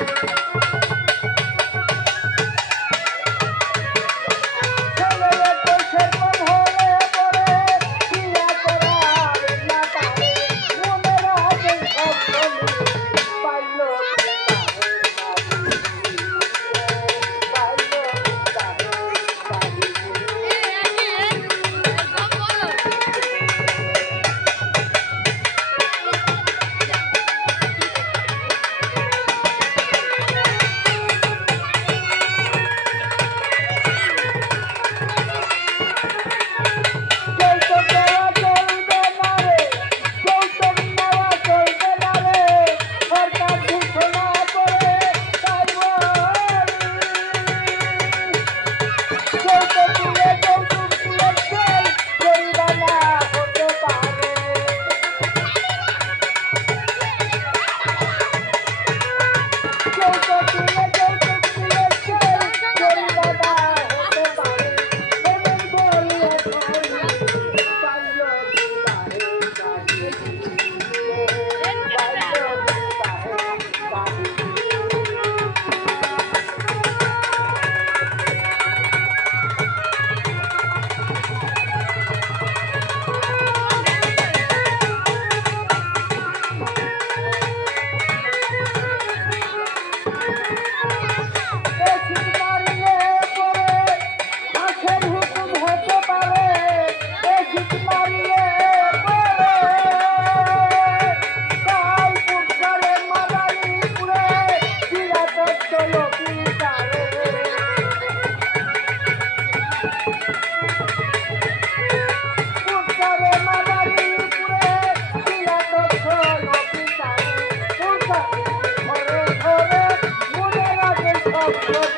thank you Thank you.